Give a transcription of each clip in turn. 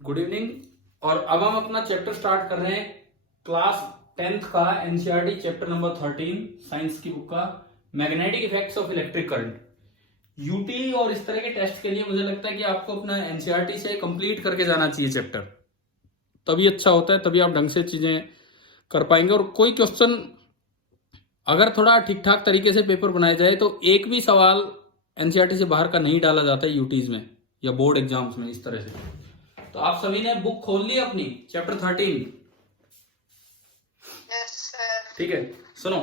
Good evening. और अब हम अपना चैप्टर स्टार्ट कर रहे हैं क्लास 10th का एनसीईआरटी चैप्टर नंबर 13 साइंस की बुक का magnetic effects of electric current. UT और इस तरह के टेस्ट के लिए मुझे लगता है कि आपको अपना एनसीईआरटी से कंप्लीट करके जाना चाहिए चैप्टर, तभी अच्छा होता है, तभी आप ढंग से चीजें कर पाएंगे। और कोई क्वेश्चन अगर थोड़ा ठीक ठाक तरीके से पेपर बनाया जाए तो एक भी सवाल एनसीईआरटी से बाहर का नहीं डाला जाता है यूटीज में या बोर्ड एग्जाम्स में इस तरह से। तो आप सभी ने बुक खोल ली अपनी चैप्टर 13? ठीक है, सुनो,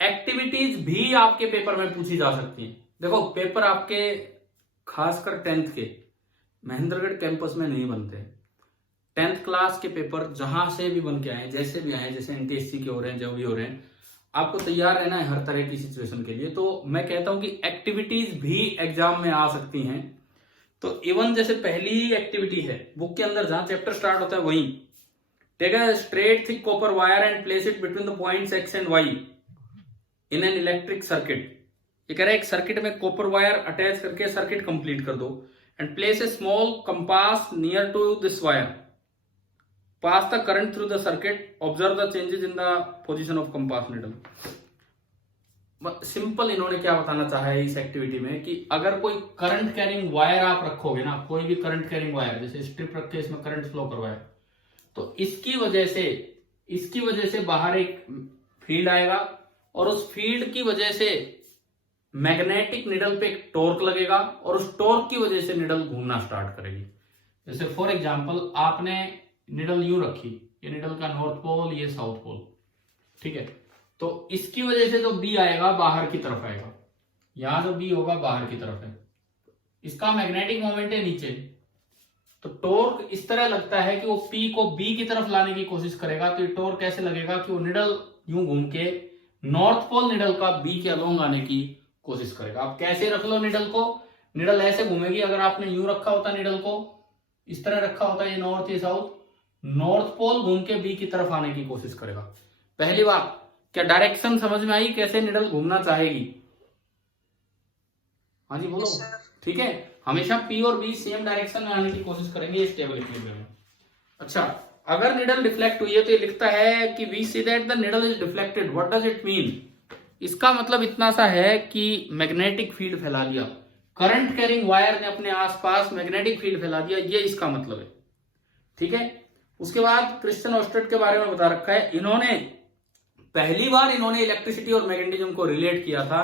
एक्टिविटीज भी आपके पेपर में पूछी जा सकती हैं। देखो, पेपर आपके खासकर 10th के महेंद्रगढ़ कैंपस में नहीं बनते। 10th क्लास के पेपर जहां से भी बन के आए, जैसे भी आए, जैसे एनटीएससी के हो रहे हैं, जो भी हो रहे हैं, आपको तैयार रहना है हर तरह की सिचुएशन के लिए। तो मैं कहता हूं कि एक्टिविटीज भी एग्जाम में आ सकती हैं। तो इवन जैसे पहली ही एक्टिविटी है बुक के अंदर, जहां चैप्टर स्टार्ट होता है वहीं, take a straight thick copper wire and place it between the points X and Y in an electric circuit. ये कह रहा है एक सर्किट में कॉपर वायर अटैच करके सर्किट कंप्लीट कर दो and place a small compass near to this wire, pass the current through the circuit, observe the changes in the position of compass needle. Simple इन्होंने क्या बताना चाहा है इस एक्टिविटी में कि अगर कोई करंट कैरिंग वायर आप रखोगे ना, कोई भी करंट कैरिंग वायर, जैसे स्ट्रिप रख के इसमें करंट फ्लो करवाया, तो इसकी वजह से बाहर एक फील्ड आएगा और उस फील्ड की वजह से मैग्नेटिक निडल पे एक टॉर्क लगेगा और उस टॉर्क की वजह से निडल घूमना स्टार्ट करेगी। जैसे फॉर एग्जांपल आपने निडल यूं रखी, ये निडल का नॉर्थ पोल, ये साउथ पोल, ठीक है। तो इसकी वजह से जो बी आएगा बाहर की तरफ आएगा, यहां जो बी होगा बाहर की तरफ है, इसका मैग्नेटिक मोमेंट है नीचे। तो टॉर्क इस तरह लगता है कि वो पी को बी की तरफ लाने की कोशिश करेगा। तो ये टॉर्क कैसे लगेगा कि वो निडल यूं घूम के नॉर्थ पोल निडल का बी के अलोंग आने की कोशिश करेगा। आप कैसे रख लो निडल को, निडल ऐसे घूमेगी। अगर आपने यूं रखा होता निडल को, इस तरह रखा होता, ये नॉर्थ ये साउथ, नॉर्थ पोल घूम के बी की तरफ आने की कोशिश करेगा। पहली बात, क्या डायरेक्शन समझ में आई कैसे निडल घूमना चाहेगी? हाँ जी बोलो। ठीक है, हमेशा पी और बी सेम डायरेक्शन में आने की कोशिश करेंगे स्टेबल इक्विलिब्रियम में। अच्छा, अगर निडल डिफ्लेक्ट हुई है तो ये लिखता है कि we see that the needle is deflected. What does it mean? इसका मतलब इतना सा है कि मैग्नेटिक फील्ड फैला दिया, करंट कैरिंग वायर ने अपने आसपास मैग्नेटिक फील्ड फैला दिया, ये इसका मतलब है। ठीक है, उसके बाद क्रिश्चियन ऑस्टेड के बारे में बता रखा है। इन्होंने पहली बार इलेक्ट्रिसिटी और मैग्नेटिज्म को रिलेट किया था,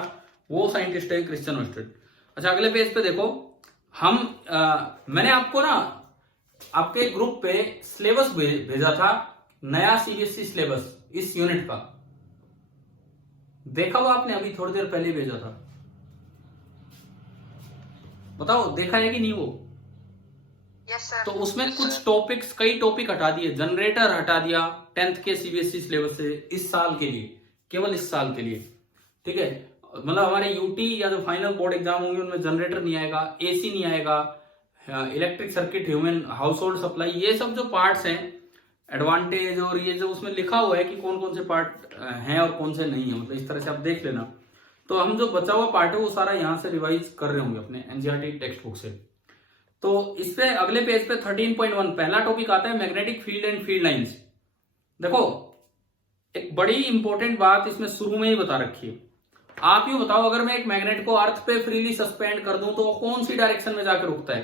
वो साइंटिस्ट है क्रिश्चियन ऑस्टेड। अच्छा, अगले पेज पे देखो, मैंने आपको ना आपके ग्रुप पे सिलेबस भेजा था, नया सीबीएसई सिलेबस इस यूनिट का। देखा वो आपने? अभी थोड़ी देर पहले भेजा था, बताओ देखा है कि नहीं वो? Yes, sir. तो उसमें कुछ टॉपिक्स, कई टॉपिक हटा दिए, जनरेटर हटा दिया 10th के सीबीएसई सिलेबस से इस साल के लिए, केवल इस साल के लिए। ठीक है, मतलब हमारे यूटी या जो फाइनल बोर्ड एग्जाम होंगे उनमें जनरेटर नहीं आएगा, एसी नहीं आएगा, electric circuit, human house hold supply, ये सब जो पार्ट्स हैं, एडवांटेज, और ये जो उसमें लिखा हुआ है कि कौन कौन से पार्ट हैं और कौन से नहीं है, मतलब इस तरह से आप देख लेना। तो हम जो बचा हुआ पार्ट है वो सारा यहाँ से रिवाइज कर रहे होंगे अपने एनसीईआरटी टेक्स्ट बुक से। तो इस पे अगले पेज पे 13.1 पहला टॉपिक आता है magnetic field and field lines. देखो, एक बड़ी इंपॉर्टेंट बात इसमें शुरू में ही बता रखी है। आप ये बताओ, अगर मैं एक मैग्नेट को अर्थ पे फ्रीली सस्पेंड कर दूं तो कौन सी डायरेक्शन में जाकर रुकता है?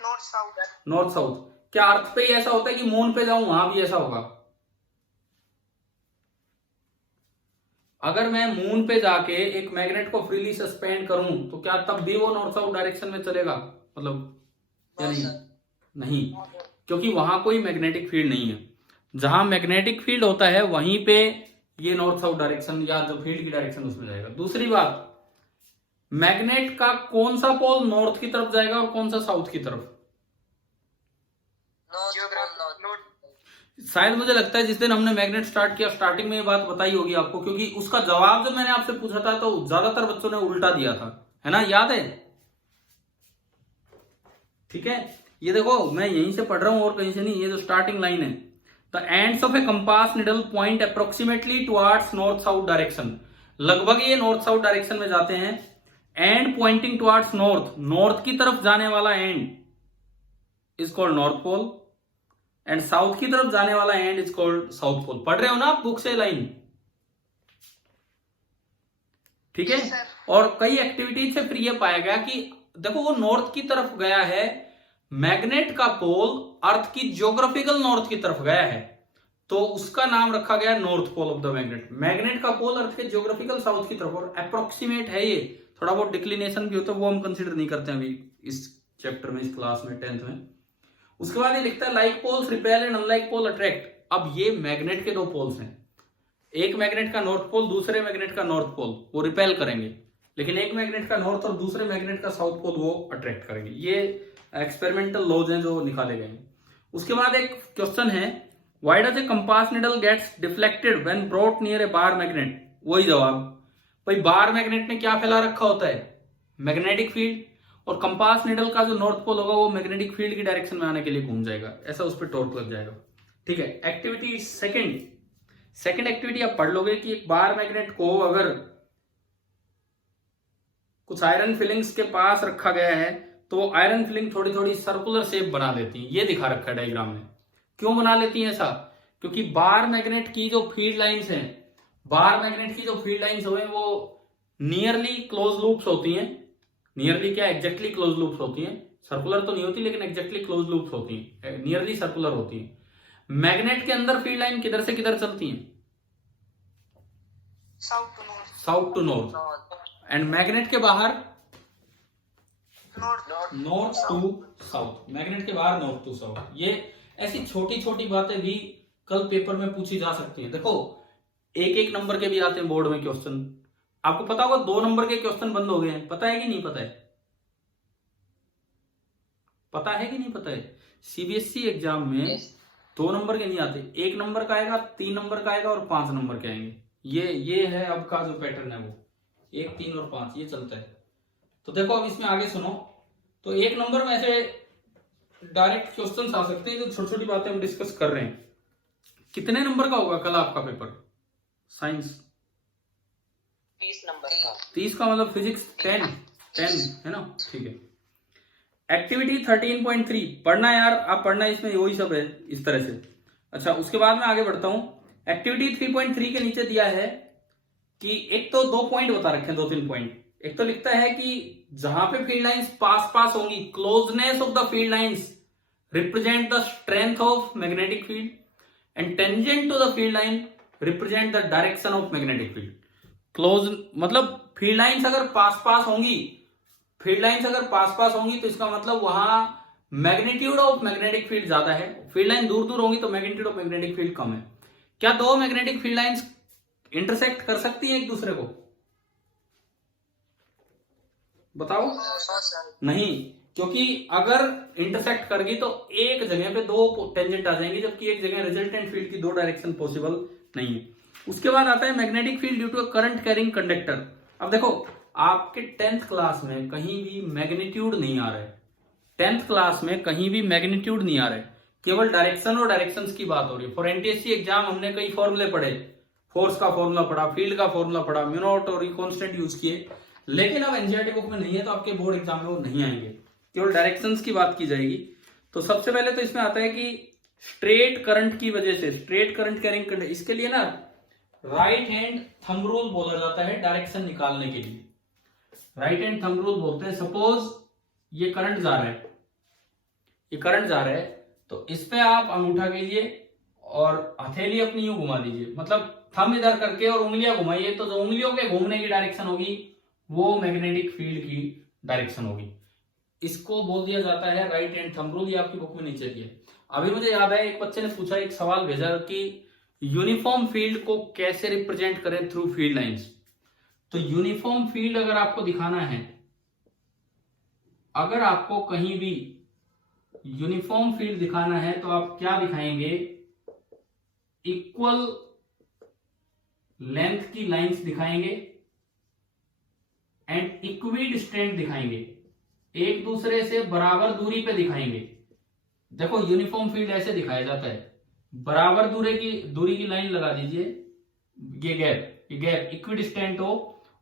North south. North south. क्या अर्थ पे ही ऐसा होता है कि मून पे जाऊं वहां भी ऐसा होगा? अगर मैं मून पे जाके एक मैग्नेट को फ्रीली सस्पेंड करूं तो क्या तब भी वो नॉर्थ साउथ डायरेक्शन में चलेगा? मतलब या नहीं? नहीं, क्योंकि वहां कोई मैग्नेटिक फील्ड नहीं है। जहां मैग्नेटिक फील्ड होता है वहीं पे ये नॉर्थ साउथ डायरेक्शन या जो फील्ड की डायरेक्शन उसमें जाएगा। दूसरी बात, मैग्नेट का कौन सा पोल नॉर्थ की तरफ जाएगा और कौन सा साउथ की तरफ? शायद मुझे लगता है जिस दिन हमने मैग्नेट स्टार्ट किया, स्टार्टिंग में ये बात बताई होगी आपको, क्योंकि उसका जवाब जब मैंने आपसे पूछा था तो ज्यादातर बच्चों ने उल्टा दिया था, है ना? याद है? ठीक है, ये देखो मैं यहीं से पढ़ रहा हूं और कहीं से नहीं, ये जो स्टार्टिंग लाइन है, the ends of a compass needle point approximately towards north south direction. लगभग ये नॉर्थ साउथ डायरेक्शन में जाते हैं। End pointing towards north, north की तरफ जाने वाला end is called north pole and south की तरफ जाने वाला end is called south pole. पढ़ रहे हो ना आप बुक से लाइन? ठीक है। Yes, sir. और कई एक्टिविटीज से फिर यह पाया गया कि देखो वो नॉर्थ की तरफ गया है, मैग्नेट का पोल अर्थ की ज्योग्राफिकल नॉर्थ की तरफ गया है, तो उसका नाम रखा गया north pole of the magnet. Magnet का पोल अर्थ के ज्योग्राफिकल साउथ की तरफ, और अप्रोक्सीमेट है ये, थोड़ा बहुत डिक्लिनेशन भी होता है वो हम कंसीडर नहीं करते हैं अभी इस चैप्टर में, इस क्लास में 10th में। उसके बाद ये लिखता है like poles repel and unlike pole attract. अब ये मैग्नेट के दो पोल्स हैं, एक मैग्नेट का नॉर्थ पोल, दूसरे मैग्नेट का नॉर्थ पोल, वो रिपेल करेंगे, लेकिन एक मैग्नेट का नॉर्थ और दूसरे मैग्नेट का साउथ पोल वो अट्रैक्ट करेंगे। ये एक्सपेरिमेंटल लॉज हैं जो निकाले गए हैं। उसके बाद एक क्वेश्चन है, why does a compass needle gets deflected when brought near a bar magnet? वही जवाब भाई, बार मैग्नेट में क्या फैला रखा होता है? Magnetic field. और कंपास निडल का जो नॉर्थ पोल होगा वो मैग्नेटिक फील्ड की डायरेक्शन में आने के लिए घूम जाएगा, ऐसा उस पर टॉर्क लग जाएगा। ठीक है। एक्टिविटी सेकंड एक्टिविटी आप पढ़ लोगे कि एक बार मैग्नेट को अगर कुछ आयरन फिलिंग्स के पास रखा गया है तो आयरन फिलिंग थोड़ी थोड़ी सर्कुलर शेप बना लेती है। ये दिखा रखा है डायग्राम में। क्यों बना लेती है ऐसा? क्योंकि बार मैग्नेट की जो फील्ड लाइंस हैं, बार मैग्नेट की जो फील्ड लाइंस हुए वो नियरली क्लोज लूप्स होती हैं। नियरली क्या, एग्जैक्टली क्लोज लूप्स होती हैं। सर्कुलर तो नहीं होती लेकिन एग्जैक्टली क्लोज लूप्स होती हैं, नियरली सर्कुलर होती हैं। मैग्नेट के अंदर फील्ड लाइन किधर से किधर चलती है? South to north. South to north. And magnet के बाहर North. North to south. Magnet के बाहर नॉर्थ टू साउथ। ये ऐसी छोटी छोटी बातें भी कल पेपर में पूछी जा सकती हैं। देखो एक एक नंबर के भी आते हैं बोर्ड में क्वेश्चन। आपको पता होगा 2 नंबर के क्वेश्चन बंद हो गए हैं, पता है कि नहीं पता है? पता है कि नहीं पता है? सीबीएसई एग्जाम में 2 नंबर के नहीं आते, 1 नंबर का आएगा, 3 नंबर का आएगा और 5 नंबर के आएंगे। ये है अब का जो पैटर्न है, वो 1, 3 और 5 ये चलता है। तो देखो अब इसमें आगे सुनो, तो 1 नंबर में ऐसे डायरेक्ट क्वेश्चंस आ सकते हैं जो छोटी छोटी बातें हम डिस्कस कर रहे हैं। कितने नंबर का होगा कल आपका पेपर साइंस? 30 नंबर का। 30 का मतलब फिजिक्स 10 है ना? ठीक है। एक्टिविटी 13.3 पढ़ना यार, आप पढ़ना, इसमें वही सब है इस तरह से। अच्छा उसके बाद मैं आगे बढ़ता हूं। एक्टिविटी 3.3 के नीचे दिया है कि एक तो 2 पॉइंट बता रखे हैं, 2-3 पॉइंट। एक तो लिखता है कि जहां पे फील्ड लाइंस पास पास होंगी, closeness of the field lines represent the strength of magnetic field and tangent to the field line represent the direction of magnetic field. Close मतलब फील्ड लाइंस अगर पास पास होंगी, तो इसका मतलब वहां मैग्नीट्यूड ऑफ मैग्नेटिक फील्ड ज्यादा है। फील्ड लाइन दूर दूर होंगी तो मैग्नीट्यूड ऑफ मैग्नेटिक फील्ड कम है। क्या 2 मैग्नेटिक फील्ड लाइंस इंटरसेक्ट कर सकती हैं एक दूसरे को? बताओ। नहीं, क्योंकि अगर इंटरसेक्ट करेगी तो एक जगह पे 2 टेंजेंट आ जाएंगी, जबकि एक जगह रिजल्टेंट फील्ड की 2 डायरेक्शन पॉसिबल नहीं है। उसके बाद आता है magnetic field due to a current carrying conductor. अब देखो आपके 10th क्लास में कहीं भी मैग्नीट्यूड नहीं आ रहा है, 10th क्लास में कहीं भी मैग्नीट्यूड नहीं आ रहा है, केवल डायरेक्शन और डायरेक्शंस की बात हो रही है। फॉर एनटीएससी एग्जाम हमने कई फॉर्मूले पढ़े, फोर्स का फॉर्मूला पढ़ा, फील्ड का फॉर्मूला पढ़ा, म्यू नॉट और कांस्टेंट यूज किए, लेकिन अब एनसीईआरटी बुक में नहीं है तो आपके बोर्ड एग्जाम में वो नहीं आएंगे, केवल डायरेक्शंस की बात की जाएगी। तो सबसे पहले तो इसमें आता है कि स्ट्रेट करंट की वजह से, स्ट्रेट करंट कैरिंग, इसके लिए ना राइट हैंड थंब रूल बोला जाता है डायरेक्शन निकालने के लिए। राइट हैंड थंब रूल बोलते हैं। सपोज ये करंट जा रहा है, तो इस पे आप अंगूठा कीजिए और हथेली अपनी यूं घुमा दीजिए, मतलब थंब इधर करके और उंगलियां घुमाइए, तो जो उंगलियों के घूमने की डायरेक्शन होगी वो मैग्नेटिक फील्ड की डायरेक्शन होगी। इसको बोल दिया जाता है राइट हैंड थंब रूल। ये आपकी बुक में नीचे दिया। अभी मुझे याद है एक बच्चे ने पूछा, एक सवाल भेजा कि यूनिफॉर्म फील्ड को कैसे रिप्रेजेंट करें थ्रू फील्ड लाइंस। तो यूनिफॉर्म फील्ड अगर आपको दिखाना है, अगर आपको कहीं भी यूनिफॉर्म फील्ड दिखाना है तो आप क्या दिखाएंगे? इक्वल लेंथ की लाइंस दिखाएंगे एंड इक्वी डिस्टेंट दिखाएंगे, एक दूसरे से बराबर दूरी पे दिखाएंगे। देखो यूनिफॉर्म फील्ड ऐसे दिखाया जाता है, बराबर दूरी की लाइन लगा दीजिए, ये गैप इक्वी डिस्टेंट हो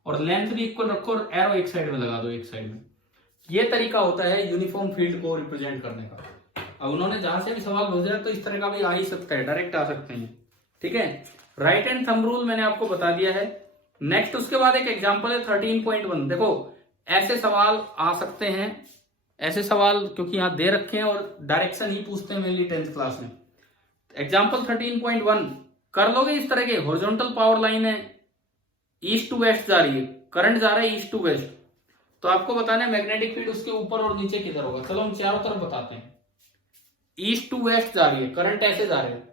और लेंथ भी इक्वल रखो और एरो एक साइड में लगा दो, एक साइड में। ये तरीका होता है यूनिफॉर्म फील्ड को रिप्रेजेंट करने का। अब उन्होंने जहां से भी सवाल भेजा है तो इस तरह का भी आ ही सकता है, डायरेक्ट आ सकते हैं। ठीक है, राइट हैंड थंब रूल मैंने आपको बता दिया है। नेक्स्ट उसके बाद एक एग्जांपल है 13.1। देखो ऐसे सवाल आ सकते हैं, ऐसे सवाल क्योंकि यहां दे रखे हैं और डायरेक्शन ही पूछते हैं मेनली 10th क्लास में। एग्जांपल 13.1 कर लोगे इस तरह के, हॉरिजॉन्टल पावर लाइन है, ईस्ट टू वेस्ट जा रही है, करंट जा रहा है ईस्ट टू वेस्ट, तो आपको बताना है मैग्नेटिक फील्ड उसके ऊपर और नीचे किधर होगा। चलो हम चारों तरफ बताते हैं। ईस्ट टू वेस्ट जा रही है, करंट ऐसे जा रहे हैं,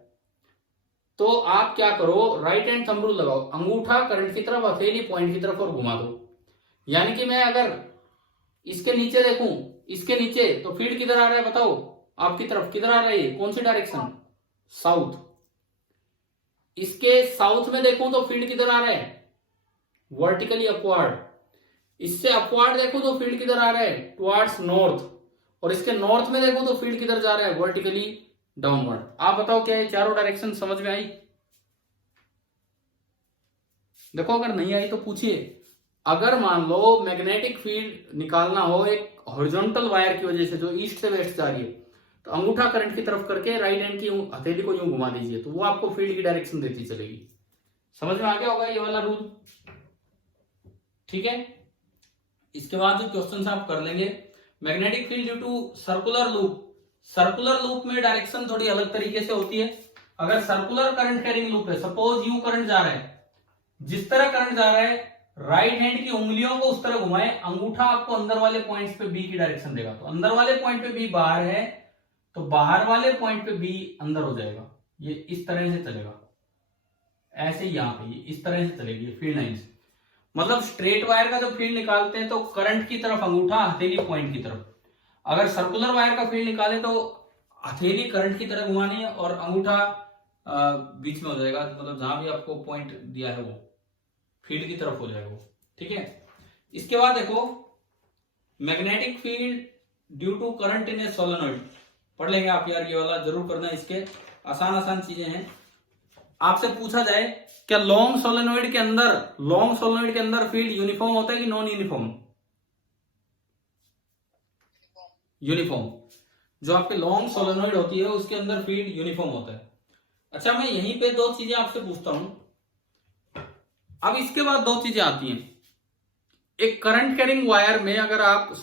तो आप क्या करो, राइट हैंड थंब रूल लगाओ, अंगूठा करंट की तरफ, हथेली पॉइंट की तरफ और घुमा दो। यानी कि मैं अगर इसके नीचे देखूं, इसके नीचे, तो फील्ड किधर आ रहा है बताओ, आपकी तरफ किधर आ रहा है, कौन सी डायरेक्शन, साउथ। इसके साउथ में देखूं तो फील्ड किधर आ रहा है, वर्टिकली अपवर्ड। इससे अपवर्ड देखो तो फील्ड किधर आ रहा है, टुवर्ड्स नॉर्थ। और इसके नॉर्थ में देखो तो फील्ड किधर जा रहा है, वर्टिकली डाउनवर्ड। आप बताओ क्या ये चारों डायरेक्शन समझ में आई? देखो अगर नहीं आई तो पूछिए। अगर मान लो मैग्नेटिक फील्ड निकालना हो एक हॉरिजॉन्टल वायर की वजह से जो ईस्ट से वेस्ट जा रही है, तो अंगूठा करंट की तरफ करके राइट हैंड की हथेली को यूं घुमा दीजिए, तो वो आपको फील्ड की डायरेक्शन देती चलेगी। समझ में आ गया होगा ये वाला रूल? ठीक है, इसके बाद जो क्वेश्चन आप कर लेंगे, magnetic field due to circular loop. Circular loop में डायरेक्शन थोड़ी अलग तरीके से होती है। अगर सर्कुलर करंट कैरिंग लूप है, सपोज यू करंट जा रहा है, जिस तरह करंट जा रहा है राइट हैंड की उंगलियों को उस तरह घुमाए, अंगूठा आपको अंदर वाले पॉइंट्स पे बी की डायरेक्शन देगा। तो अंदर वाले पॉइंट पे बी बाहर है, तो बाहर वाले पॉइंट पे बी अंदर हो जाएगा। ये इस तरह से चलेगा, ऐसे ही यहां पे इस तरह से चलेगी फील्ड लाइंस। मतलब स्ट्रेट वायर का जो फील्ड निकालते हैं तो करंट की तरफ अंगूठा, हथेली पॉइंट की तरफ। अगर सर्कुलर वायर का फील्ड निकाले तो हथेली करंट की तरफ घुमानी है और अंगूठा बीच में हो जाएगा, मतलब जहां भी आपको पॉइंट दिया है वो फील्ड की तरफ हो जाएगा वो। ठीक है, इसके बाद देखो magnetic field due to current in a solenoid. पढ़ लेंगे आप यार, ये वाला जरूर करना, इसके आसान आसान चीजें हैं। आपसे पूछा जाए क्या लॉन्ग सोलेनोइड के अंदर फील्ड यूनिफॉर्म होता है कि नॉन यूनिफॉर्म? यूनिफॉर्म। जो आपके लॉन्ग सोलेनोइड होती है उसके अंदर फील्ड यूनिफॉर्म होता है। अच्छा, मैं यहीं पे दो चीजें आपसे पूछता हूं। अब इसके बाद दो चीजें आती हैं। एक करंट कैरिंग वायर में अगर आप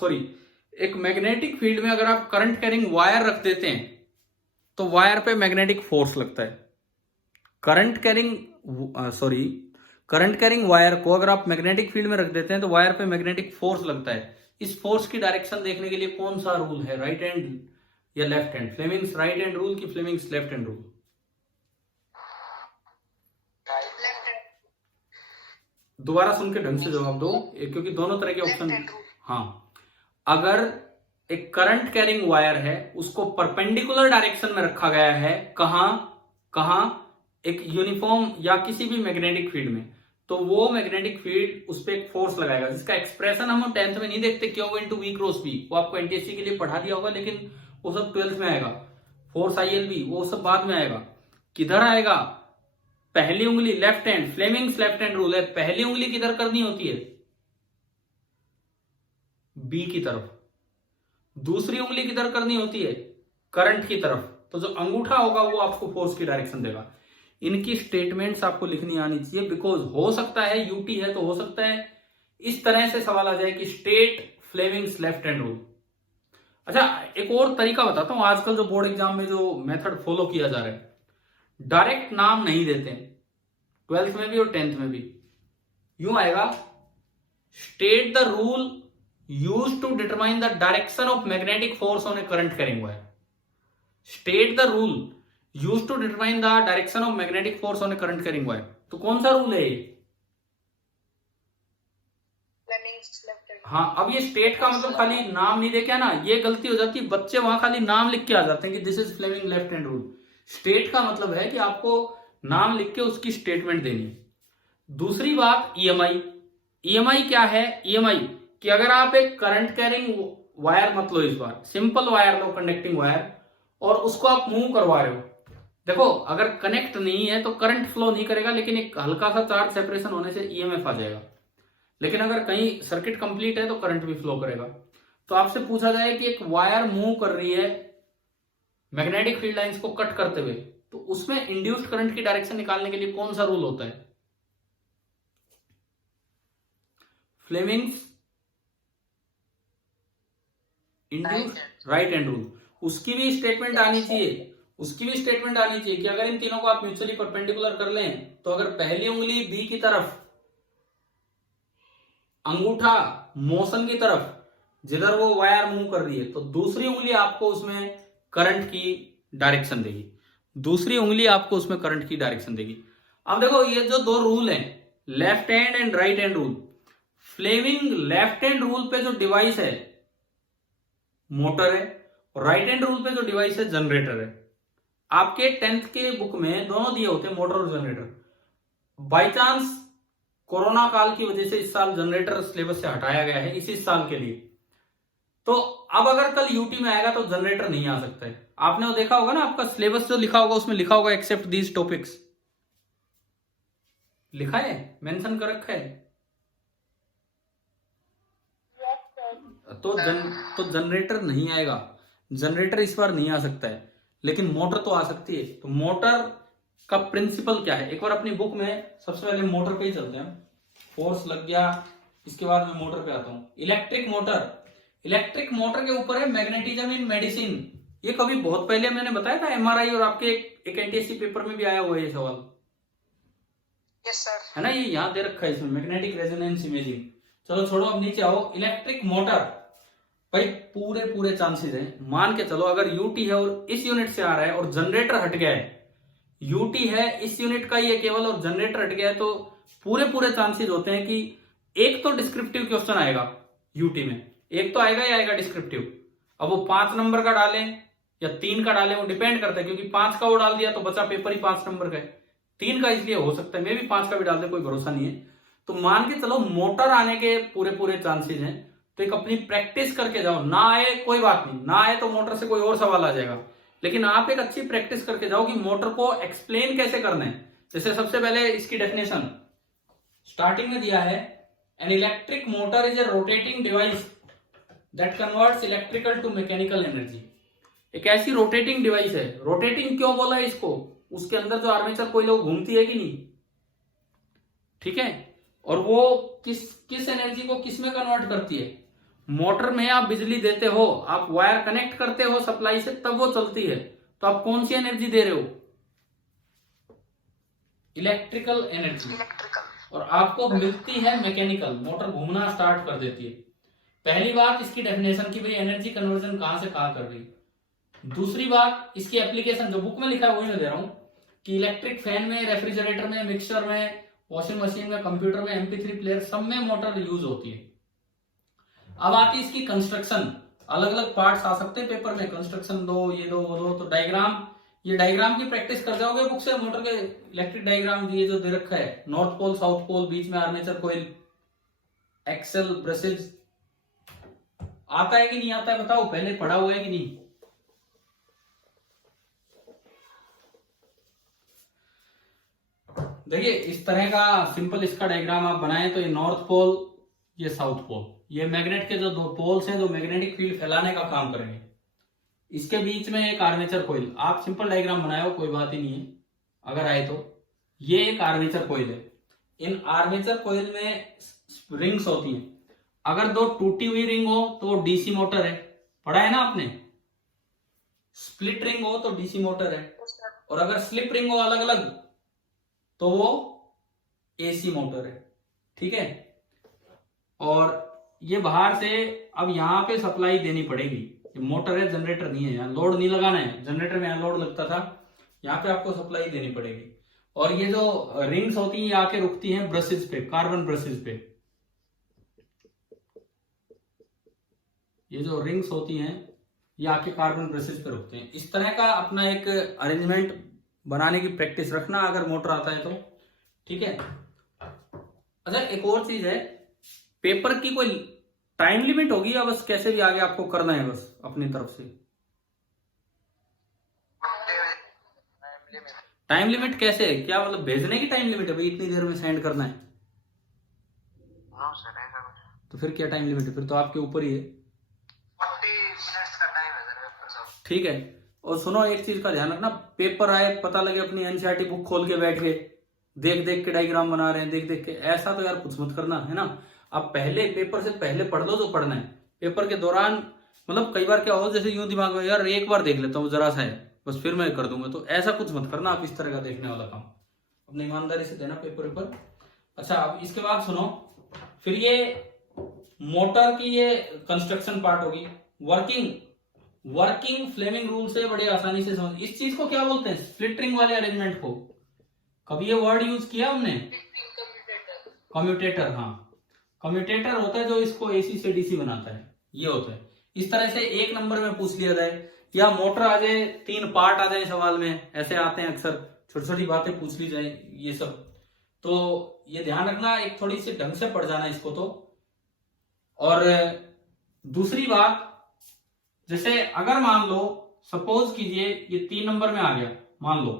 एक मैग्नेटिक फील्ड में अगर आप करंट कैरिंग वायर रख देते हैं तो वायर पे मैग्नेटिक फोर्स लगता है। करंट कैरिंग वायर को अगर आप मैग्नेटिक फील्ड में रख देते हैं तो वायर पे मैग्नेटिक फोर्स लगता है। इस फोर्स की डायरेक्शन देखने के लिए कौन सा रूल है, राइट हैंड या left hand? Fleming's right hand rule की फ्लेमिंग्स लेफ्ट हैंड रूल? दोबारा सुन के ढंग से जवाब दो, क्योंकि दोनों तरह के ऑप्शन। हाँ, अगर एक करंट कैरिंग वायर है उसको परपेंडिकुलर डायरेक्शन में रखा गया है, कहां एक यूनिफॉर्म या किसी भी मैग्नेटिक फील्ड में, तो वो मैग्नेटिक फील्ड उस पर एक फोर्स लगाएगा, जिसका एक्सप्रेशन हम 10th में नहीं देखते, q into v cross B. वो आपको एनटीएससी के लिए पढ़ा दिया होगा, लेकिन वो सब 12th में आएगा। फोर्स आईएलबी वो सब बाद में आएगा। किधर आएगा? पहली उंगली left hand, Fleming's left hand rule है, पहली उंगली किधर करनी होती है? बी की तरफ। दूसरी उंगली किधर करनी होती है? करंट की तरफ। तो जो अंगूठा होगा वो आपको फोर्स की डायरेक्शन देगा। इनकी स्टेटमेंट्स आपको लिखनी आनी चाहिए, बिकॉज हो सकता है यूटी है तो हो सकता है इस तरह से सवाल आ जाए कि state Fleming's left hand rule. अच्छा, एक और तरीका बताता हूं। आजकल जो बोर्ड एग्जाम में जो मेथड फॉलो किया जा रहा है, डायरेक्ट नाम नहीं देते, 12th में भी और 10th में भी। यूं आएगा, state the rule used to determine the direction of magnetic force on a current carrying wire. State the rule used to determine the direction of magnetic force on a current carrying wire. तो कौन सा rule है ये? हाँ, अब ये state का मतलब खाली नाम नहीं देखे ना, ये गलती हो जाती है। बच्चे वहां खाली नाम लिख के आ जाते हैं कि this is Fleming left hand rule. State का मतलब है कि आपको नाम लिख के उसकी स्टेटमेंट देनी है। दूसरी बात, ईएमआई। ईएमआई क्या है? ईएमआई कि अगर आप एक करंट कैरिंग वायर मत लो, इस बार सिंपल वायर लो, कंडक्टिंग वायर, और उसको आप मूव करवा रहे हो। देखो, अगर कनेक्ट नहीं है तो करंट फ्लो नहीं करेगा, लेकिन एक हल्का सा चार्ज सेपरेशन होने से ईएमएफ आ जाएगा। लेकिन अगर कहीं सर्किट कंप्लीट है तो करंट भी फ्लो करेगा। तो आपसे पूछा जाए कि एक वायर मूव कर रही है मैग्नेटिक फील्ड लाइंस को कट करते हुए, तो उसमें इंड्यूस्ड करंट की डायरेक्शन निकालने के लिए कौन सा रूल होता है? Fleming's induced right hand rule. उसकी भी स्टेटमेंट आनी चाहिए, उसकी भी स्टेटमेंट आनी चाहिए कि अगर इन तीनों को आप म्यूचुअली परपेंडिकुलर कर लें, तो अगर पहली उंगली बी की तरफ, अंगूठा मोशन की तरफ, जिधर वो वायर मूव कर रही है, तो दूसरी उंगली आपको उसमें करंट की डायरेक्शन देगी, दूसरी उंगली आपको उसमें करंट की डायरेक्शन देगी। अब देखो ये जो दो रूल हैं, left hand and right hand rule, Fleming left hand rule पे जो डिवाइस है मोटर है, और राइट हैंड रूल पे जो डिवाइस है जनरेटर है। आपके 10th के बुक में दोनों दिए होते हैं, मोटर और जनरेटर। बाई चांस कोरोना काल की वजह से इस साल जनरेटर सिलेबस से हटाया गया है इसी साल के लिए, तो अब अगर कल यूटी में आएगा तो जनरेटर नहीं आ सकता है। आपने वो देखा होगा ना, आपका सिलेबस जो लिखा होगा उसमें लिखा होगा एक्सेप्ट दीज टॉपिक्स, लिखा है, मेंशन कर रखा है। तो जनरेटर नहीं आएगा, जनरेटर इस बार नहीं आ सकता है, लेकिन मोटर तो आ सकती है। तो मोटर का प्रिंसिपल क्या है, एक बार अपनी बुक में सबसे पहले मोटर पे ही चलते हैं। फोर्स लग गया, इसके बाद मैं मोटर पे आता हूं। इलेक्ट्रिक मोटर, इलेक्ट्रिक मोटर के ऊपर है मैग्नेटिज्म इन मेडिसिन। ये कभी बहुत पहले मैंने बताया था एमआरआई, और आपके एक एनटीएससी पेपर में भी आया हुआ है ये सवाल। Yes sir. है ना, ये यहाँ दे रखा है इसमें, मैग्नेटिक रेजोनेंस इमेजिंग। चलो छोड़ो, अब नीचे आओ। इलेक्ट्रिक मोटर भाई पूरे पूरे चांसेस हैं, मान के चलो अगर यूटी है और इस यूनिट से आ रहा है और जनरेटर हट गया है, यूटी है इस यूनिट का ही है केवल और जनरेटर हट गया है, तो पूरे पूरे चांसेस होते हैं कि एक तो डिस्क्रिप्टिव क्वेश्चन आएगा यूटी में, एक तो आएगा ही आएगा डिस्क्रिप्टिव। अब वो 5 नंबर का डालें या 3 का डालें वो डिपेंड करता है, क्योंकि 5 का वो डाल दिया तो बचा पेपर ही 5 नंबर का है, 3 का इसलिए हो सकता है, मैं भी 5 का भी डाल दे, कोई भरोसा नहीं है। तो मान के चलो मोटर आने के पूरे पूरे चांसेस हैं, तो एक अपनी प्रैक्टिस करके जाओ। ना आए कोई बात नहीं, ना आए तो मोटर से कोई और सवाल आ जाएगा, लेकिन आप एक अच्छी प्रैक्टिस करके जाओ कि मोटर को एक्सप्लेन कैसे करना है। जैसे सबसे पहले इसकी डेफिनेशन स्टार्टिंग में दिया है, an electric motor is a rotating device that converts electrical to mechanical energy. एक ऐसी रोटेटिंग डिवाइस है, रोटेटिंग क्यों बोला है इसको, उसके अंदर जो आर्मेचर कोई लोग घूमती है कि नहीं, ठीक है, और वो किस एनर्जी को किस में कन्वर्ट करती है। मोटर में आप बिजली देते हो, आप वायर कनेक्ट करते हो सप्लाई से, तब वो चलती है, तो आप कौन सी एनर्जी दे रहे हो, इलेक्ट्रिकल एनर्जी, और आपको मिलती है मैकेनिकल, मोटर घूमना स्टार्ट कर देती है। पहली बात इसकी डेफिनेशन की भाई एनर्जी कन्वर्जन कहां से कहां कर रही है। दूसरी बात इसकी एप्लीकेशन जो बुक में लिखा है वही मैं दे रहा हूं, कि इलेक्ट्रिक फैन में, रेफ्रिजरेटर में, मिक्सचर में, वॉशिंग मशीन में, कंप्यूटर में, MP3 प्लेयर, सब में मोटर यूज होती है। अब आती है इसकी कंस्ट्रक्शन, अलग अलग पार्ट्स आ सकते हैं पेपर में, कंस्ट्रक्शन दो, ये दो, वो दो, तो डायग्राम, ये डायग्राम की प्रैक्टिस कर जाओगे बुक से। मोटर के इलेक्ट्रिक डायग्राम दिए जो दे रखा है, नॉर्थ पोल, साउथ पोल, बीच में आर्मेचर कॉइल, एक्सेल, ब्रशेज, आता है कि नहीं आता है बताओ, पहले पढ़ा हुआ है कि नहीं। देखिए इस तरह का सिंपल इसका डायग्राम आप बनाएं तो ये नॉर्थ पोल, ये साउथ पोल, ये मैग्नेट के जो 2 पोल्स हैं जो मैग्नेटिक फील्ड फैलाने का काम करेंगे। इसके बीच में एक आर्मेचर कॉइल, आप सिंपल डायग्राम बनाए हो कोई बात ही नहीं है, अगर आए तो। ये एक आर्मेचर कॉइल है, इन आर्मेचर कॉइल में रिंग्स होती हैं, अगर 2 टूटी हुई रिंग हो तो डीसी मोटर है, पढ़ा है ना आपने। स्प्लिट रिंग हो तो डीसी मोटर है, और अगर स्लिप रिंग हो अलग अलग तो वो एसी मोटर है, ठीक है। और ये बाहर से अब यहां पे सप्लाई देनी पड़ेगी, ये मोटर है, जनरेटर नहीं है, यहाँ लोड नहीं लगाना है, जनरेटर में यहाँ लोड लगता था, यहाँ पे आपको सप्लाई देनी पड़ेगी। और ये जो रिंग्स होती हैं ये आके रुकती हैं ब्रशेज पे, कार्बन ब्रशेज पे, ये जो रिंग्स होती हैं ये आके कार्बन ब्रशेज पे रुकते हैं। इस तरह का अपना एक अरेंजमेंट बनाने की प्रैक्टिस रखना अगर मोटर आता है तो, ठीक है। अच्छा एक और चीज है, पेपर की कोई टाइम लिमिट होगी या बस कैसे भी आगे आपको करना है बस अपनी तरफ से। टाइम लिमिट कैसे है, क्या मतलब भेजने की टाइम लिमिट है भाई इतनी देर में सेंड करना है, तो फिर क्या टाइम लिमिट है, फिर तो आपके ऊपर ही है, 40 मिनट्स का टाइम है सर, ठीक है। और सुनो, एक चीज का ध्यान रखना, पेपर आए पता लगे अपनी एनसीईआरटी बुक खोल के बैठ गए, देख देख के डायग्राम बना रहे हैं, देख देख के, ऐसा तो यार कुछ मत करना, है ना। आप पहले पेपर से पहले पढ़ लो जो पढ़ना है, पेपर के दौरान मतलब कई बार क्या हो, जैसे यूं दिमाग में यार एक बार देख लेता हूँ जरा सा है, बस फिर मैं कर दूंगा, तो ऐसा कुछ मत करना आप, इस तरह का देखने वाला काम अपनी ईमानदारी से देना पेपर। अच्छा, अब इसके बाद सुनो, फिर ये मोटर की ये कंस्ट्रक्शन पार्ट होगी। वर्किंग फ्लेमिंग रूल से बड़े आसानी से समझ, इस चीज को क्या बोलते हैं, स्प्लिटरिंग वाले अरेंजमेंट को, कभी ये वर्ड यूज किया हमने, कम्यूटेटर। हाँ, कम्यूटेटर होता है जो इसको एसी से डीसी बनाता है, ये होता है। इस तरह से एक नंबर में पूछ लिया जाए, या मोटर आ जाए, 3 पार्ट आ जाए सवाल में, ऐसे आते हैं अक्सर, छोटी छोटी बातें पूछ ली जाए, ये सब तो ये ध्यान रखना, एक थोड़ी सी ढंग से पढ़ जाना इसको तो। और दूसरी बात, जैसे अगर मान लो, सपोज कीजिए ये 3 नंबर में आ गया, मान लो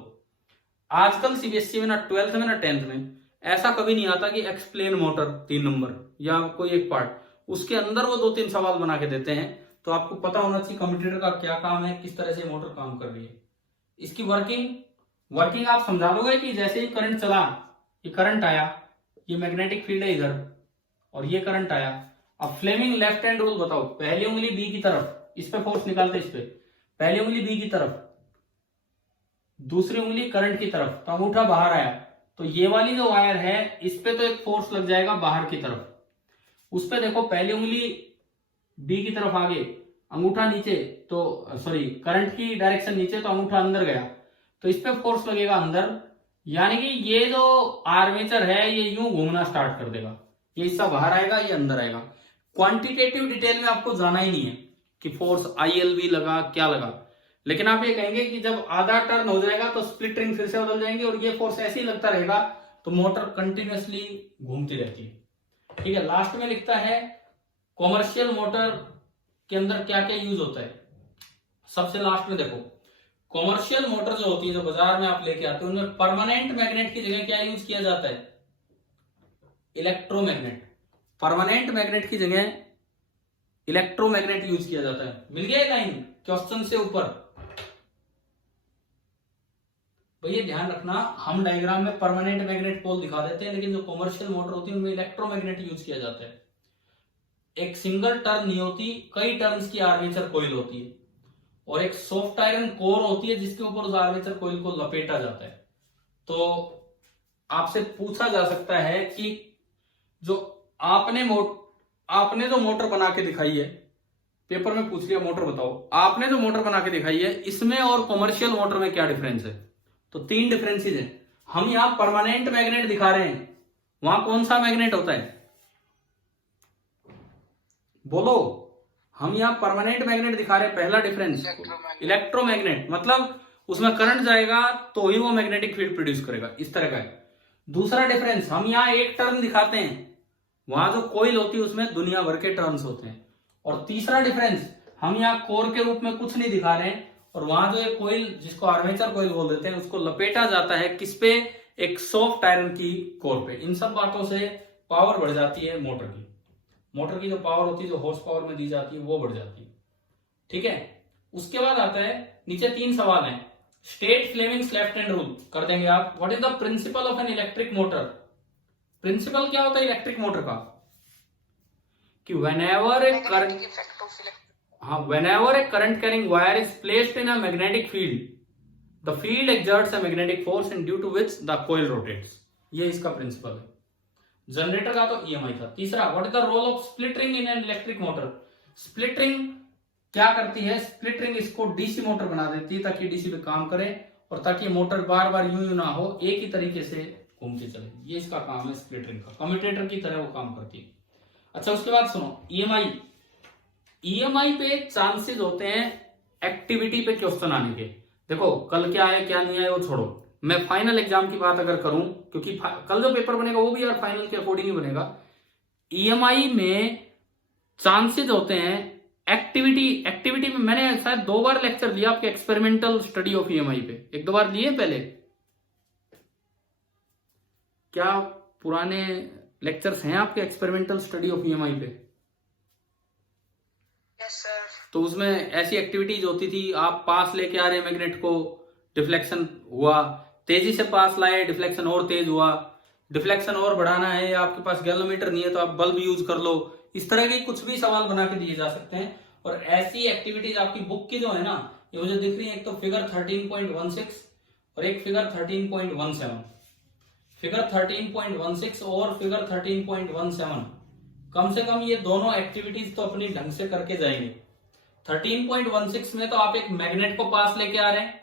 आजकल सीबीएसई में ना 12th में ना 10th में ऐसा कभी नहीं आता कि एक्सप्लेन मोटर 3 नंबर या कोई एक पार्ट, उसके अंदर वो 2-3 सवाल बना के देते हैं, तो आपको पता होना चाहिए कम्यूटेटर का क्या काम है, किस तरह से मोटर काम कर रही है। इसकी वर्किंग आप समझा दोगे कि जैसे ही करंट चला, ये करंट आया, ये मैग्नेटिक फील्ड है इधर, और ये करंट आया। अब फ्लेमिंग लेफ्ट हैंड रूल बताओ, पहली उंगली बी की तरफ, इस पे फोर्स निकालते, इस पे पहली उंगली बी की तरफ, दूसरी उंगली करंट की तरफ, तो अंगूठा बाहर आया, तो ये वाली जो वायर है इस पे तो एक फोर्स लग जाएगा बाहर की तरफ, उस पे देखो पहली उंगली बी की तरफ आगे, अंगूठा नीचे, तो सॉरी करंट की डायरेक्शन नीचे, तो अंगूठा अंदर गया, तो इस पे फोर्स लगेगा अंदर, यानी कि ये जो आर्मेचर है ये यूं घूमना स्टार्ट कर देगा, ये हिस्सा बाहर आएगा, ये अंदर आएगा। क्वांटिटेटिव डिटेल में आपको जाना ही नहीं है कि फोर्स ILV लगा क्या लगा, लेकिन आप ये कहेंगे कि जब आधा टर्न हो जाएगा तो स्प्लिट रिंग फिर से बदल जाएंगे, और ये फोर्स ऐसे ही लगता रहेगा, तो मोटर कंटिन्यूअसली घूमती रहती है। ठीक है, लास्ट में लिखता है कॉमर्शियल मोटर के अंदर क्या क्या यूज होता है। सबसे लास्ट में देखो, कॉमर्शियल मोटर जो होती है, जो बाजार में आप लेके आते हो, उनमें परमानेंट मैग्नेट की जगह क्या यूज किया जाता है, इलेक्ट्रोमैग्नेट। परमानेंट मैग्नेट की जगह इलेक्ट्रोमैग्नेट यूज किया जाता है। मिल गया लाइन क्वेश्चन से ऊपर। भैया ध्यान रखना, हम डायग्राम में परमानेंट मैग्नेट पोल दिखा देते हैं, लेकिन जो कॉमर्शियल मोटर होती है उनमें इलेक्ट्रोमैग्नेट यूज किया जाता है। एक सिंगल टर्न नहीं होती, कई टर्न्स की आर्मेचर कॉइल होती है, और एक सॉफ्ट आयरन कोर होती है जिसके ऊपर उस आर्मेचर कॉइल को लपेटा जाता है। तो आपसे पूछा जा सकता है कि जो आपने जो मोटर बना के दिखाई है, पेपर में पूछ लिया मोटर बताओ, आपने जो मोटर बना के दिखाई है इसमें और कॉमर्शियल मोटर में क्या डिफरेंस है, तो 3 डिफरेंसेस हैं। हम यहां परमानेंट मैग्नेट दिखा रहे हैं, वहां कौन सा मैग्नेट होता है, बोलो। हम यहां परमानेंट मैग्नेट दिखा रहे हैं, पहला डिफरेंस इलेक्ट्रोमैग्नेट, मतलब उसमें करंट जाएगा तो ही वो मैग्नेटिक फील्ड प्रोड्यूस करेगा, इस तरह का है। दूसरा डिफरेंस, हम यहां एक टर्न दिखाते हैं, वहां जो कोइल होती है उसमें दुनिया भर के टर्न्स होते हैं। और तीसरा डिफरेंस, हम यहाँ कोर के रूप में कुछ नहीं दिखा रहे हैं, और वहां जो एक कोइल जिसको आर्मेचर कोइल बोल देते हैं उसको लपेटा जाता है किस पे, एक सॉफ्ट आयरन की कोर पे। इन सब बातों से पावर बढ़ जाती है मोटर की जो पावर होती है, जो हॉर्स पावर में दी जाती है, वो बढ़ जाती है। ठीक है, उसके बाद आता है, नीचे 3 सवाल हैं। State Fleming's left hand rule कर देंगे आप। What is the principle of an electric motor, principle क्या होता है इलेक्ट्रिक मोटर का, कि whenever a current carrying wire is placed in a magnetic field, the field exerts a magnetic force and due to which the coil rotates। ये इसका principal है। Generator का तो EMI था। तीसरा, what is the role of split ring in an electric motor, split ring क्या करती है, स्प्लिट रिंग इसको डीसी मोटर बना देती है ताकि डीसी पे काम करे, और ताकि मोटर बार बार यूं ना हो, एक ही तरीके से घूमती चले, ये इसका काम है स्प्लिट रिंग का, कम्यूटेटर की तरह वो काम करती है। अच्छा, उसके बाद सुनो, EMI पे चांसेस होते हैं एक्टिविटी पे क्वेश्चन आने के। देखो कल क्या आया क्या नहीं आया वो छोड़ो, मैं फाइनल एग्जाम की बात अगर करूं, क्योंकि कल जो पेपर बनेगा वो भी यार फाइनल के अकॉर्डिंग ही बनेगा। EMI में चांसेस होते हैं एक्टिविटी में। मैंने शायद 2 बार लेक्चर दिया आपके एक्सपेरिमेंटल स्टडी ऑफ EMI पे, 1-2 बार दिए पहले, क्या पुराने लेक्चर्स हैं आपके एक्सपेरिमेंटल स्टडी ऑफ EMI पे? Yes sir. तो उसमें ऐसी एक्टिविटीज होती थी, आप पास लेके आ रहे मैग्नेट को, डिफ्लेक्शन हुआ, तेजी से पास लाए, डिफ्लेक्शन और तेज हुआ, डिफ्लेक्शन और बढ़ाना है, आपके पास गैल्वेनोमीटर नहीं है तो आप बल्ब यूज कर लो। इस तरह के कुछ भी सवाल बना के दिए जा सकते हैं। और ऐसी एक्टिविटीज आपकी बुक की जो है ना, ये मुझे दिख रही है, एक तो फिगर 13.16 और एक फिगर 13.17। फिगर 13.16 और फिगर 13.17, कम से कम ये दोनों एक्टिविटीज तो अपनी ढंग से करके जाएंगे। 13.16 में तो आप एक मैग्नेट को पास लेके आ रहे हैं,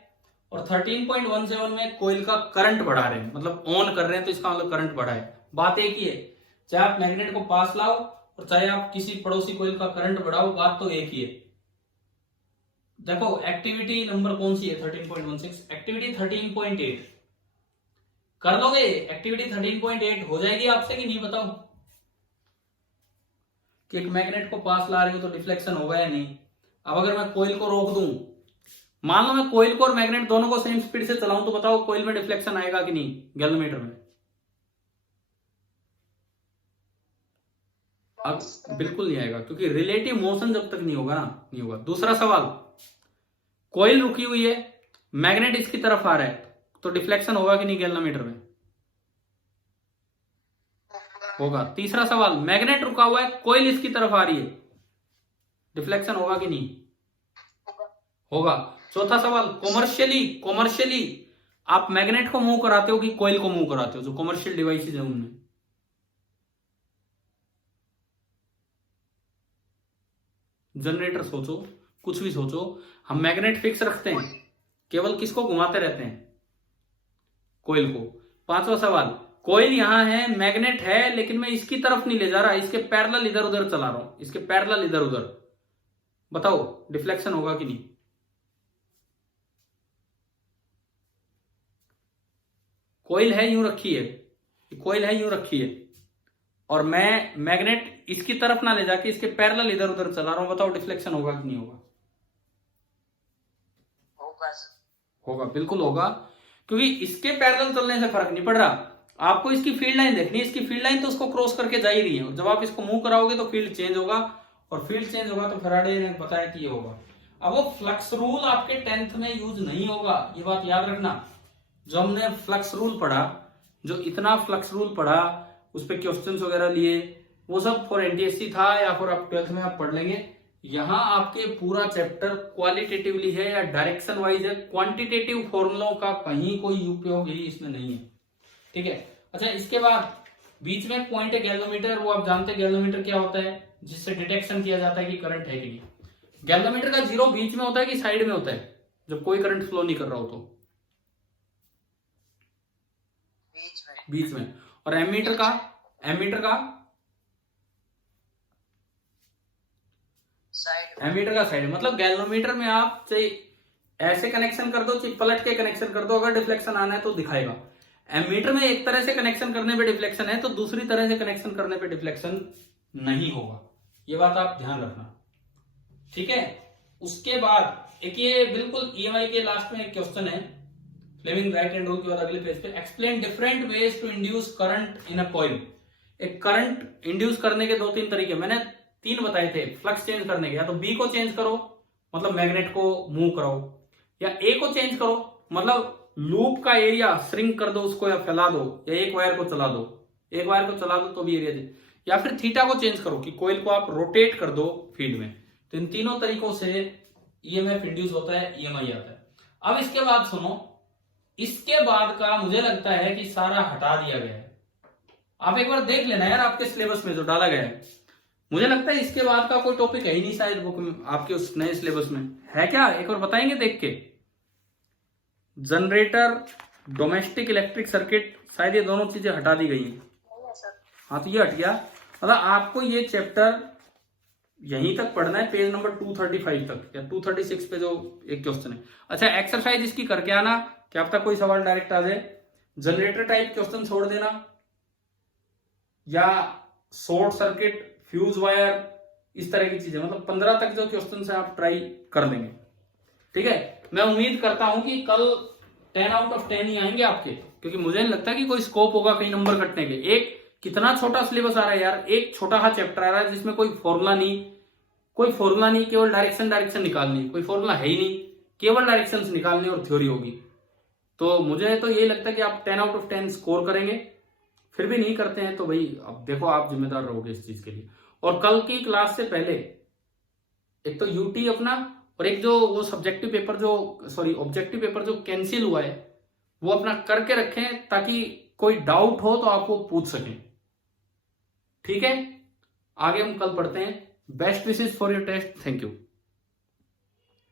और 13.17 में कोयल का करंट बढ़ा रहे हैं, मतलब ऑन कर रहे हैं, तो इसका मतलब करंट बढ़ा है। बात एक ही है, चाहे आप मैग्नेट को पास लाओ और चाहे आप किसी पड़ोसी कोयल का करंट बढ़ाओ, बात तो एक ही है। देखो एक्टिविटी नंबर कौन सी है, 13.16, एक्टिविटी 13.8 कर लोगे? एक्टिविटी 13.8 हो जाएगी आपसे कि नहीं, बताओ? कि एक मैग्नेट को पास ला रहे हो तो डिफ्लेक्शन होगा या नहीं। अब अगर मैं कोयल को रोक दूं, मान लो मैं कोयल को और मैग्नेट दोनों को सेम स्पीड से चलाऊं, तो बताओ कोयल में डिफ्लेक्शन आएगा कि नहीं गैल्वेनोमीटर में? अब बिल्कुल नहीं आएगा, क्योंकि रिलेटिव मोशन जब तक नहीं होगा ना, नहीं होगा। दूसरा सवाल, कोयल रुकी हुई है, मैग्नेट इसकी तरफ आ रहा है, तो डिफ्लेक्शन होगा कि नहीं गैल्वेनोमीटर में? होगा। तीसरा सवाल, मैग्नेट रुका हुआ है, कोयल इसकी तरफ आ रही है, डिफ्लेक्शन होगा कि नहीं? होगा। चौथा सवाल, कॉमर्शियली आप मैग्नेट को मूव कराते हो कि कोयल को मूव कराते हो, जो कॉमर्शियल डिवाइसेज है उनमें? जनरेटर सोचो, कुछ भी सोचो, हम मैग्नेट फिक्स रखते हैं, केवल किसको घुमाते रहते हैं? कोयल को। पांचवा सवाल, कोयल यहां है, मैग्नेट है, लेकिन मैं इसकी तरफ नहीं ले जा रहा, इसके पैरेलल इधर उधर चला रहा हूं, इसके पैरेलल इधर उधर, बताओ डिफ्लेक्शन होगा कि नहीं? कोयल है यूं रखी है, कोयल है यूं रखी है, और मैं मैग्नेट इसकी तरफ ना ले जाके इसके पैरेलल इधर उधर चला रहा हूं, बताओ डिफ्लेक्शन होगा कि नहीं होगा? होगा, बिल्कुल होगा, क्योंकि इसके पैरेलल चलने से फर्क नहीं पड़ रहा, आपको इसकी फील्ड लाइन देखनी है, इसकी फील्ड लाइन तो उसको क्रॉस करके जा ही रही है, और जब आप इसको मूव कराओगे तो फील्ड चेंज होगा, और फील्ड चेंज होगा तो फैराडे ने बताया कि ये होगा। अब वो फ्लक्स रूल आपके 10th में यूज नहीं होगा, ये बात याद रखना। जो हमने फ्लक्स रूल पढ़ा, जो इतना फ्लक्स रूल पढ़ा, उस पर क्वेश्चंस वगैरह लिए, वो सब फॉर एनटीएससी था, या फिर आप 12th में आप पढ़ लेंगे। यहां आपके पूरा चैप्टर क्वालिटेटिवली है या डायरेक्शन वाइज है, क्वांटिटेटिव फॉर्मुलों का कहीं कोई उपयोग ही इसमें नहीं है, ठीक है। अच्छा, इसके बाद बीच में पॉइंट है गैल्वेनोमीटर, वो आप जानते हैं गैल्वेनोमीटर क्या होता है, जिससे डिटेक्शन किया जाता है कि करंट है कि नहीं। गैल्वेनोमीटर का जीरो बीच में होता है कि साइड में होता है, जब कोई करंट फ्लो नहीं कर रहा हो तो? बीच में। और एमीटर का साइड, मतलब गैल्वेनोमीटर में आप चाहे ऐसे कनेक्शन कर दो, चाहे पलट के कनेक्शन कर दो, अगर डिफ्लेक्शन आना है तो दिखाएगा। एमीटर में एक तरह से कनेक्शन करने पे डिफ्लेक्शन है, तो दूसरी तरह से कनेक्शन करने पे डिफ्लेक्शन नहीं होगा, ये बात आप ध्यान रखना, ठीक है। उसके बाद एक ये बिल्कुल ईएमआई के लास्ट में एक क्वेश्चन है, फ्लेमिंग राइट हैंड रूल के बाद अगले पेज पे, explain different ways to induce current in a coil. एक करंट इंड्यूस करने के 2-3 तरीके मैंने 3 बताए थे, फ्लक्स चेंज करने के, या तो बी को चेंज करो मतलब मैग्नेट को मूव कराओ, या ए को चेंज करो मतलब लूप का एरिया श्रिंक कर दो उसको, या फैला दो, या एक वायर को चला दो, एक वायर को चला दो तो भी एरिया दे, या फिर थीटा को चेंज करो कि कोयल को आप रोटेट कर दो फील्ड में। तो इन तीनों तरीकों से ईएमएफ इंड्यूस होता है, ईएमआई आता है। अब इसके बाद सुनो, इसके बाद का मुझे लगता है कि सारा हटा दिया गया है, आप एक बार देख लेना यार आपके सिलेबस में जो डाला गया है, मुझे लगता है इसके बाद का कोई टॉपिक है ही नहीं शायद बुक में, आपके उस नए सिलेबस में है क्या, एक बार बताएंगे देख के? जनरेटर, डोमेस्टिक इलेक्ट्रिक सर्किट, शायद ये दोनों चीजें हटा दी गई हैं। हाँ तो ये हट गया, मतलब आपको ये चैप्टर यहीं तक पढ़ना है, पेज नंबर 235 तक या 236 पे जो एक क्वेश्चन है। अच्छा, एक्सरसाइज इसकी करके आना, क्या पता कोई सवाल डायरेक्ट आ जाए। जनरेटर टाइप क्वेश्चन छोड़ देना, या शॉर्ट सर्किट, फ्यूज वायर, इस तरह की चीजें, मतलब 15 तक जो क्वेश्चन है आप ट्राई कर लेंगे, ठीक है। मैं उम्मीद करता हूं कि कल 10 आउट ऑफ 10 ही आएंगे आपके, क्योंकि मुझे नहीं लगता कि कोई स्कोप होगा कहीं नंबर कटने के। एक कितना छोटा सिलेबस आ रहा है यार, एक छोटा सा चैप्टर आ रहा है जिसमें कोई फॉर्मूला नहीं, कोई फॉर्मूला नहीं, केवल डायरेक्शन निकालनी, कोई फॉर्मूला है ही नहीं, केवल डायरेक्शंस निकालनी और थ्योरी होगी। तो मुझे तो यही लगता है कि आप 10 आउट ऑफ 10 स्कोर करेंगे। फिर भी नहीं करते हैं तो भाई अब देखो, आप जिम्मेदार रहोगे इस चीज के लिए। और कल की क्लास से पहले एक तो यूटी अपना, और एक जो वो सब्जेक्टिव पेपर ऑब्जेक्टिव पेपर जो कैंसिल हुआ है वो अपना करके रखें, ताकि कोई डाउट हो तो आप वो पूछ सकें। ठीक है, आगे हम कल पढ़ते हैं। Best wishes for your test. Thank you.